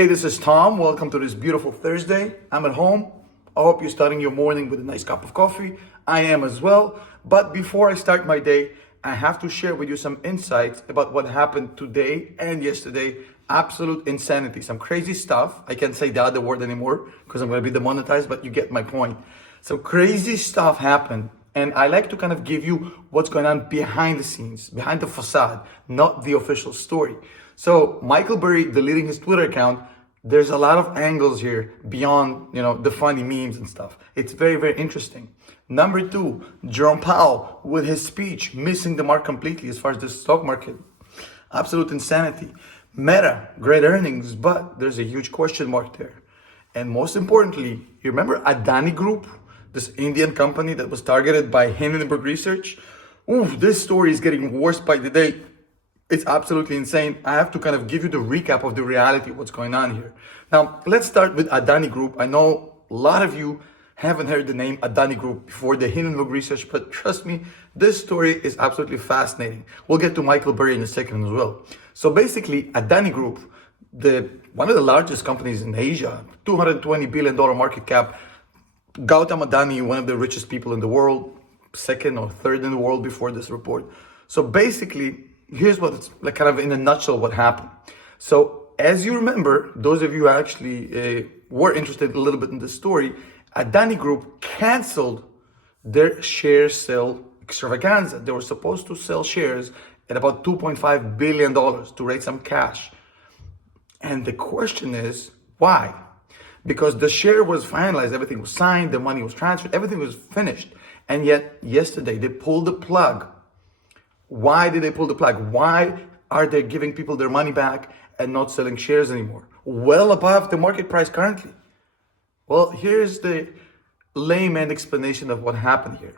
Hey, this is Tom. Welcome to this beautiful Thursday. I'm at home. I hope you're starting your morning with a nice cup of coffee. I am as well. But before I start my day, I have to share with you some insights about what happened today and yesterday. Absolute insanity, some crazy stuff. I can't say the other word anymore because I'm going to be demonetized, but you get my point. So crazy stuff happened. And I like to kind of give you what's going on behind the scenes, behind the facade, not the official story. So Michael Burry deleting his Twitter account, there's a lot of angles here beyond, the funny memes and stuff. It's very, very interesting. Number two, Jerome Powell with his speech, missing the mark completely as far as the stock market. Absolute insanity. Meta, great earnings, but there's a huge question mark there. And most importantly, you remember Adani Group, this Indian company that was targeted by Hindenburg Research? Ooh, this story is getting worse by the day. It's absolutely insane. I have to kind of give you the recap of the reality of what's going on here. Now, let's start with Adani Group. I know a lot of you haven't heard the name Adani Group before the Hindenburg Research, but trust me, this story is absolutely fascinating. We'll get to Michael Burry in a second as well. So basically, Adani Group, one of the largest companies in Asia, $220 billion market cap. Gautam Adani, one of the richest people in the world, second or third in the world before this report. So basically, here's what it's like, kind of in a nutshell, what happened. So as you remember, those of you who actually were interested a little bit in this story, Adani Group canceled their share sale extravaganza. They were supposed to sell shares at about $2.5 billion to raise some cash. And the question is, why? Because the share was finalized, everything was signed, the money was transferred, everything was finished. And yet yesterday they pulled the plug. Why did they pull the plug? Why are they giving people their money back and not selling shares anymore? Well above the market price currently. Well, here's the layman explanation of what happened here.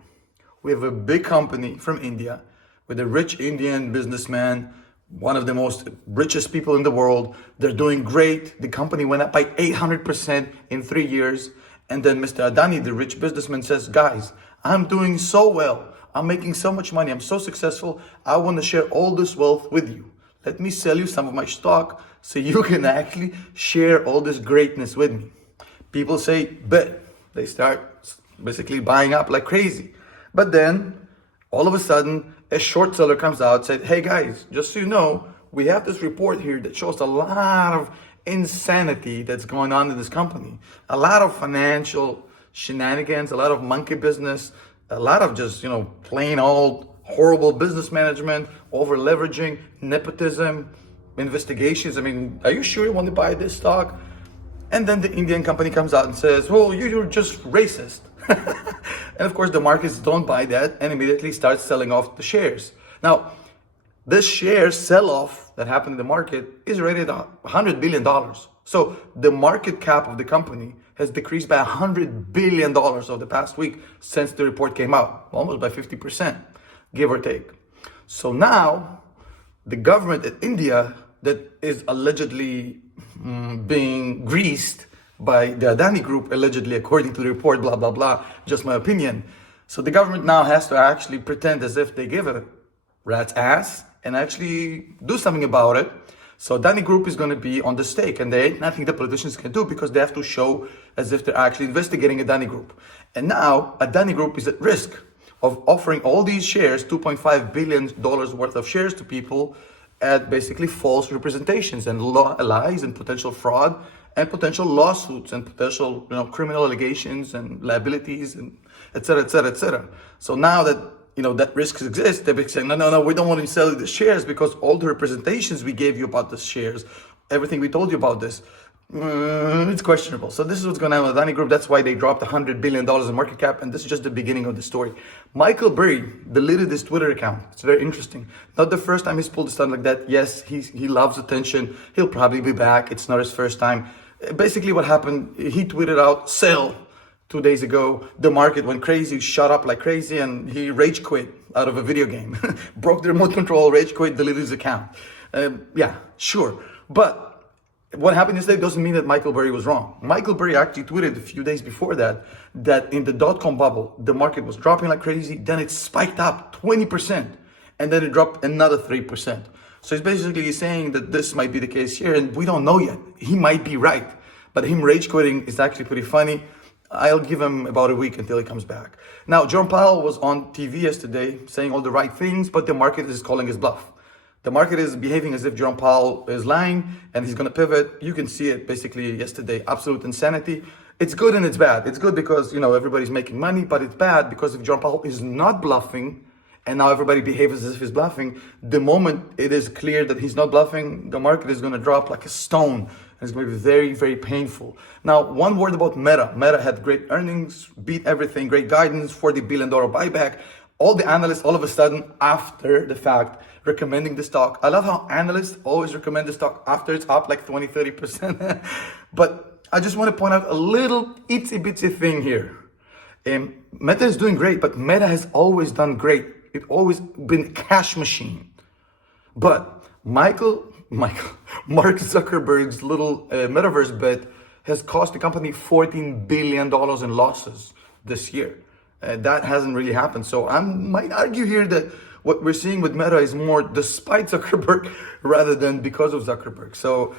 We have a big company from India with a rich Indian businessman, one of the most richest people in the world. They're doing great. The company went up by 800% in 3 years. And then Mr. Adani, the rich businessman, says, guys, I'm doing so well. I'm making so much money. I'm so successful. I want to share all this wealth with you. Let me sell you some of my stock so you can actually share all this greatness with me. People say, bet. They start basically buying up like crazy. But then all of a sudden, a short seller comes out, said, hey guys, just so you know, we have this report here that shows a lot of insanity that's going on in this company. A lot of financial shenanigans, a lot of monkey business, a lot of just, plain old horrible business management, over leveraging, nepotism, investigations. I mean, are you sure you want to buy this stock? And then the Indian company comes out and says, well, you're just racist. And of course, the markets don't buy that and immediately start selling off the shares. Now, this share sell-off that happened in the market is rated $100 billion. So the market cap of the company has decreased by $100 billion over the past week since the report came out, almost by 50%, give or take. So now the government in India that is allegedly being greased by the Adani Group, allegedly, according to the report, blah, blah, blah, just my opinion. So the government now has to actually pretend as if they give a rat's ass and actually do something about it. So Adani Group is going to be on the stake, and there ain't nothing the politicians can do because they have to show as if they're actually investigating Adani Group. And now Adani Group is at risk of offering all these shares, $2.5 billion worth of shares to people at basically false representations and lies and potential fraud and potential lawsuits and potential criminal allegations and liabilities and et cetera, et cetera, et cetera. So now that that risks exist, they're saying, no, we don't want to sell you the shares because all the representations we gave you about the shares, everything we told you about this, it's questionable. So this is what's going on with Adani Group. That's why they dropped $100 billion in market cap. And this is just the beginning of the story. Michael Burry deleted his Twitter account. It's very interesting. Not the first time he's pulled a stunt like that. Yes, he loves attention. He'll probably be back. It's not his first time. Basically what happened, he tweeted out, sell. 2 days ago, the market went crazy, shot up like crazy, and he rage quit out of a video game. Broke the remote control, rage quit, deleted his account. Yeah, sure. But what happened yesterday doesn't mean that Michael Burry was wrong. Michael Burry actually tweeted a few days before that in the dot-com bubble, the market was dropping like crazy, then it spiked up 20%, and then it dropped another 3%. So he's basically saying that this might be the case here, and we don't know yet. He might be right, but him rage quitting is actually pretty funny. I'll give him about a week until he comes back. Now, Jerome Powell was on TV yesterday saying all the right things, but the market is calling his bluff. The market is behaving as if Jerome Powell is lying and he's going to pivot. You can see it basically yesterday. Absolute insanity. It's good and it's bad. It's good because, everybody's making money, but it's bad because if Jerome Powell is not bluffing and now everybody behaves as if he's bluffing, the moment it is clear that he's not bluffing, the market is going to drop like a stone. It's going to be very, very painful. Now, one word about Meta. Meta had great earnings, beat everything, great guidance, $40 billion buyback. All the analysts, all of a sudden, after the fact, recommending the stock. I love how analysts always recommend the stock after it's up like 20, 30%. But I just want to point out a little itsy bitsy thing here. Meta is doing great, but Meta has always done great. It's always been a cash machine. But Mark Zuckerberg's little metaverse bet has cost the company $14 billion in losses this year. That hasn't really happened. So I might argue here that what we're seeing with Meta is more despite Zuckerberg rather than because of Zuckerberg. So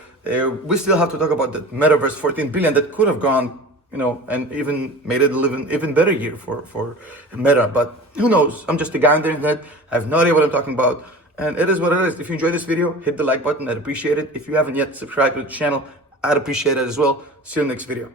we still have to talk about the metaverse 14 billion that could have gone, and even made it an even better year for Meta. But who knows? I'm just a guy on the internet. I have no idea what I'm talking about. And it is what it is. If you enjoyed this video, hit the like button. I'd appreciate it. If you haven't yet subscribed to the channel, I'd appreciate it as well. See you in the next video.